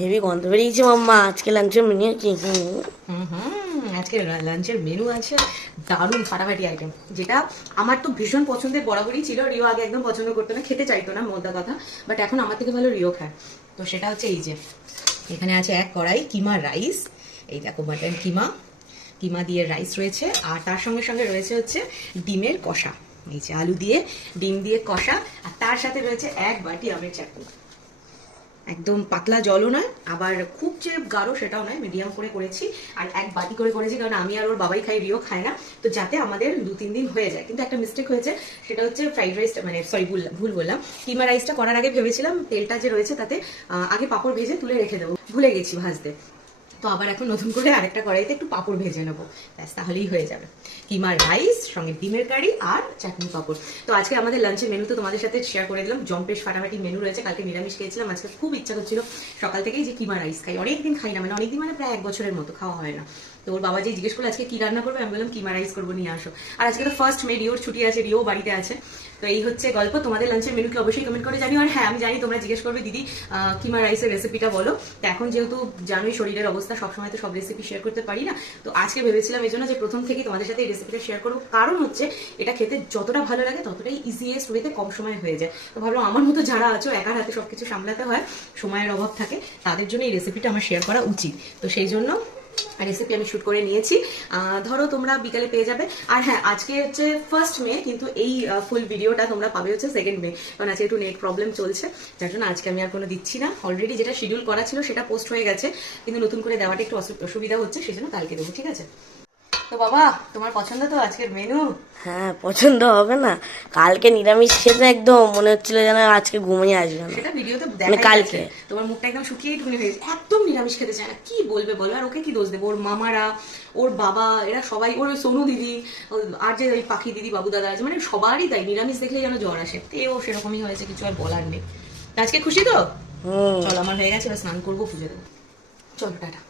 Heavy গন্ধ বেরিয়েছে মাম্মা। আজকে লাঞ্চের মেনু কি? আজকে লাঞ্চের মেনু আছে দারুণ ফাটাফাটি আইটেম, যেটা আমার তো ভীষণ পছন্দের বরাবরই ছিল। রিও আগে একদম পছন্দ করতো না, খেতে চাইতো না মোদ্দা কথা, বাট এখন আমার থেকে ভালো রিও খায়। তো সেটা হচ্ছে এই যে এখানে আছে এক কড়াই কিমা রাইস, এই দেখো মাটন কিমা, কিমা দিয়ে রাইস রয়েছে, আর তার সঙ্গে সঙ্গে রয়েছে হচ্ছে ডিমের কষা, এই যে আলু দিয়ে ডিম দিয়ে কষা, আর তার সাথে রয়েছে এক বাটি আমের চাটনি। একদম পাতলা জলও নয়, আবার খুব যে গাঢ় সেটাও নয়, মিডিয়াম করে করেছি। আর এক বাটি করে করেছি, কারণ আমি আর ওর বাবাই খাই, রিও খায় না, তো যাতে আমাদের 2-3 দিন হয়ে যায়। কিন্তু একটা মিস্টেক হয়েছে, সেটা হচ্ছে ফ্রাইড রাইস, মানে সরি ভুল বললাম, কিমা রাইসটা করার আগে ভেবেছিলাম তেলটা যে রয়েছে তাতে আগে পাঁপড় ভেজে তুলে রেখে দেবো, ভুলে গেছি ভাজতে। তো আবার এখন নতুন করে আরেকটা কড়াইতে একটু পাঁপড় ভেজে নেবো, ব্যাস তাহলেই হয়ে যাবে। কিমার রাইস সঙ্গে ডিমের কারি আর চাটনি পাঁপড়। তো আজকে আমাদের লাঞ্চের মেনু তো তোমাদের সাথে শেয়ার করে দিলাম, জম্পেশ ফাটাফাটি মেনু রয়েছে। কালকে নিরামিষ খেয়েছিলাম, আজকে খুব ইচ্ছা করছিল সকাল থেকেই যে কিমা রাইস খাই, অনেকদিন খাই না, মানে অনেকদিন মানে প্রায় 1 বছরের মতো খাওয়া হয় না। তো ওর বাবা যে জিজ্ঞেস করলো আজকে কি রান্না করবে, আমি বললাম কিমা রাইস করবো, নিয়ে আসো। আর আজকে তো ফার্স্ট মে, রিওর ছুটি আছে, রিও বাড়িতে আছে। তো এই হচ্ছে গল্প। তোমাদের লাঞ্চের মেনুকে অবশ্যই কমেন্ট করে জানিও। আর হ্যাঁ, আমি জানি তোমরা জিজ্ঞেস করবে দিদি কিমা রাইসের রেসিপিটা বলো। তো এখন যেহেতু জানোই শরীরের অবস্থা, সবসময় তো সব রেসিপি শেয়ার করতে পারি না, তো আজকে ভেবেছিলাম এই জন্য যে প্রথম থেকেই তোমাদের সাথে এই রেসিপিটা শেয়ার করবো, কারণ হচ্ছে এটা খেতে যতটা ভালো লাগে ততটাই ইজিয়েস্ট ওয়েতে কম সময় হয়ে যায়। তো ভাবলাম আমার মতো যারা আছো, একার হাতে সবকিছু সামলাতে হয়, সময়ের অভাব থাকে, তাদের জন্য এই রেসিপিটা আমার শেয়ার করা উচিত। তো সেই জন্য রেসিপি আমি শুট করে নিয়েছি, ধরো তোমরা বিকালে পেয়ে যাবে। আর হ্যাঁ, আজকে হচ্ছে 1st মে, কিন্তু এই ফুল ভিডিওটা তোমরা পাবে হচ্ছে 2nd মে, কারণ আজকে একটু নেট প্রবলেম চলছে, যার জন্য আজকে আমি আর কোনো দিচ্ছি না। অলরেডি যেটা শিডিউল করা ছিল সেটা পোস্ট হয়ে গেছে, কিন্তু নতুন করে দেওয়াটা একটু অসুবিধা হচ্ছে, সেই জন্য কালকে দেবো, ঠিক আছে? তো বাবা, তোমার পছন্দ তো আজকের মেনু? হ্যাঁ, পছন্দ হবে না? কালকে নিরামিষ খেতে একদম মনে হচ্ছিল যেন আজকে ঘুমিয়ে আসবে না। সেটা ভিডিওতে মানে দেখা কালকে যাচ্ছে তোমার মুখটা একদম শুকিয়েই ঢুকে হয়েছে, একদম নিরামিষ খেতে চায় না। কি বলবে বলো, আর ওকে কি দোষ দেবো? ওর মামারা, ওর বাবা, এরা সবাই, ওর সোনু দিদি, আর যে ওই পাখি দিদি, বাবু দাদা আছে, মানে সবারই তাই, নিরামিষ দেখলে যেন জ্বর আসে। এও সেরকমই হয়েছে, কিছু আর বলার নেই। আজকে খুশি তো? চলো, আমার হয়ে গেছে, এবার স্নান করবো, পুজো দেবো। চলো, টাটা।